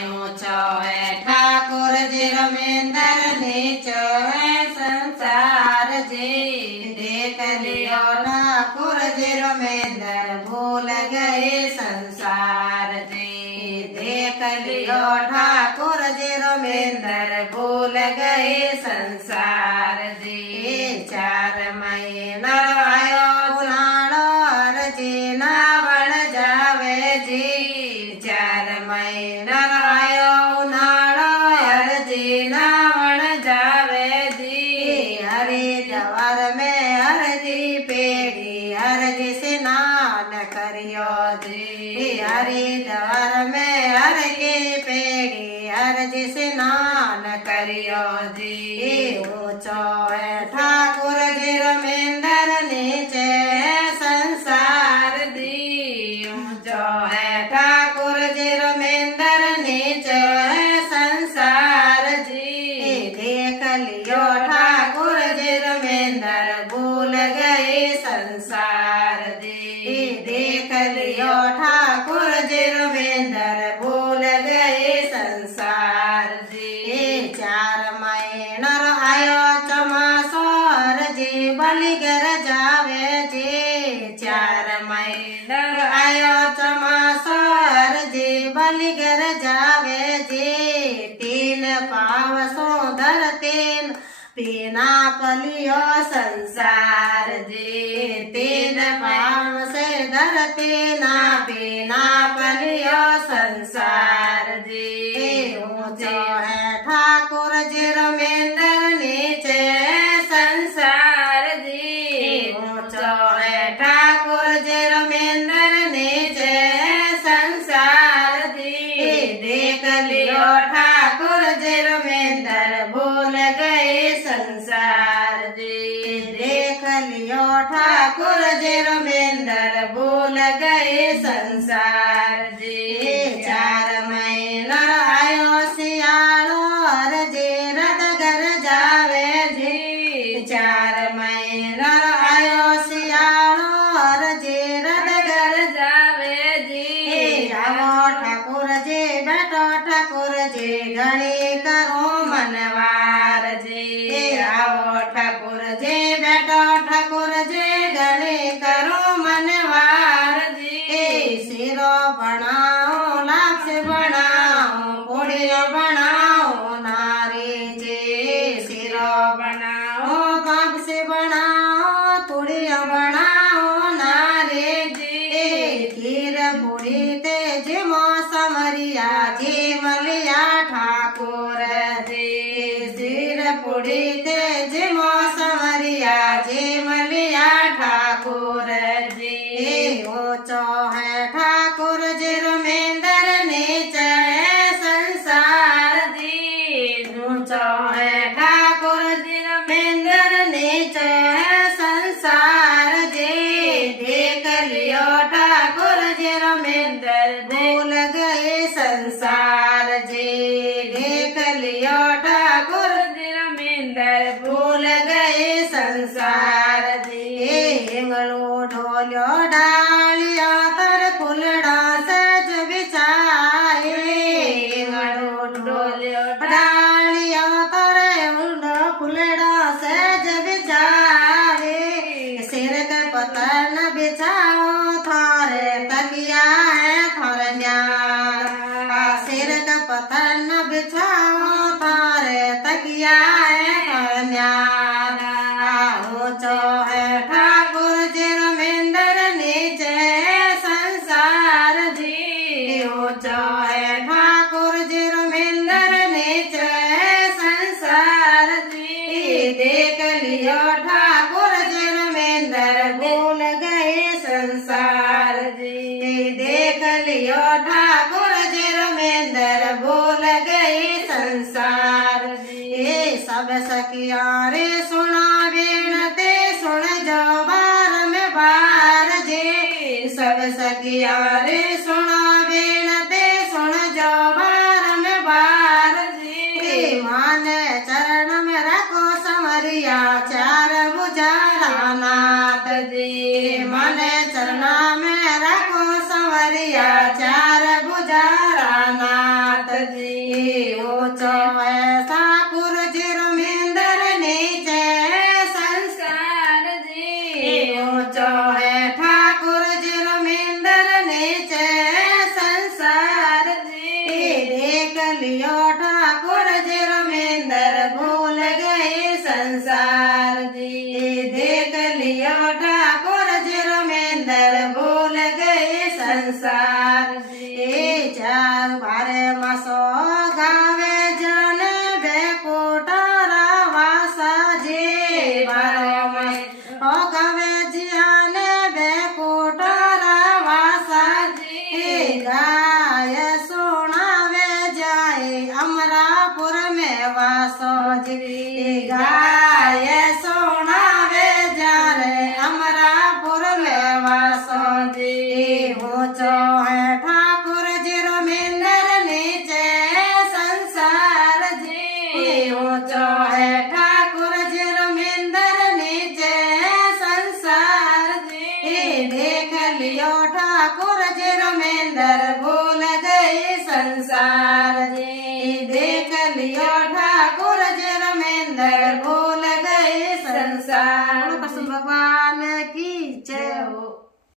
ऊंचो है ठाकुर जी रमेंदर नीचो है संसार जी। देख लियो ठाकुर जी रमेंदर भूल गए संसार जी। देख लियो ठाकुर जी रमेंदर भूल गए संसार जी। 4 महीना आयो उनाळो अरजी नावण जावे जी। 4 महीना आयो उनाळो अरजी नावण जावे जी। हरिद्वार में अरजी पेड़ी अरजी स्नान करियो जी। हरिद्वार में अरजी पेड़ी अरजी स्नान करियो जी। ऊंचो है ठाकुर जी रमेंदर नीचे है संसार दी। ऊंचो है ठाकुर जी रमेंदर नीचे है संसार जी। देख लियो ठाकुर जी रमेंदर भूल गए संसार जी। देख लियो ठाकुर जी रमेंदर भूल गए संसार जी। 4 महीना आयो चमासो अरजी बलिगर जावे जी। 4 महीना आयो चमासो अरजी बलिगर जावे जी। 3 पाव सो धरतीन पीना पलियो संसार जी। 3 पाव से धरती ना पीना पलियो संसार जी। ऊंचो है ठाकुर जी रमेंदर नीचे संसार जी। ऊंचो है ठाकुर जी रमेंदर नीचे संसार जी। देख लियो ठाकुर जी रमेंदर भूल गए संसार जी। देख लियो ठाकुर जी रमेंदर भूल गए संसार जी। 4 महीना आयो सियाळो अरजी रदगर जावे जी। 4 महीना आयो सियाळो अरजी रदगर जावे जी। आवो ठाकुर जी बैठो ठाकुर जी घणी करो मनवार जी। आवो ठाकुर जी बैठो ठाकुर जी घणी करो मनवार जी। सिरो बनाओ लाक्ष बनाओ पुड़ियो बनाओ नारी जी। सिरो बनाओ लाक्ष बनाओ पुड़ियो बनाओ नारी जी। खीर पूड़ी ते जिमो समरिया जी मलिया ठाकुर जी। सिर पूड़ी ते जिमो समरिया जी मलिया ठाकुर जी। ऊंचो है ठाकुर जी रमेंदर नीचे संसार जी। ऊंचो है ठाकुर जी रमेंदर नीचे संसार जी। देख लियो ठाकुर जी रमेंदर भूल गए संसार जी। देख लियो ठाकुर जी रमेंदर भूल गए संसार जी। हिंगलो ढोलो डालिया तर फुलड़ा सज बिछाए। हिंगलो ढोलो डालिया तर फुलड़ा सज बिछाए। सिर के पतन बिछाओ थारे तकिया है थार न्यार। सिर के पतन बिछाओ थारे तकिया है थार न्यार। ऊंचो है ठाकुर जी रमेंदर नीचे संसार जी। ऊंचो है ठाकुर जी रमेंदर नीचे संसार जी। देख लियो ठाकुर जी रमेंदर भूल गए संसार जी। देख लियो ठाकुर जी रमेंदर भूल गए संसार जी। सब सखिया रे सुना बेनते सुन जो बार में बार जी। सब सखिया रे सुना बेनते सुन जो बार में बार जी। माने चरण में रखो समरिया 4 बुझारा नाथ जी। माने चरण में रखो समरिया 4 बुझारा नाथ जी। रमेंद्र भूल गई संसार जी। देख लियो ठाकुर जी रमेंद्र भूल गई संसार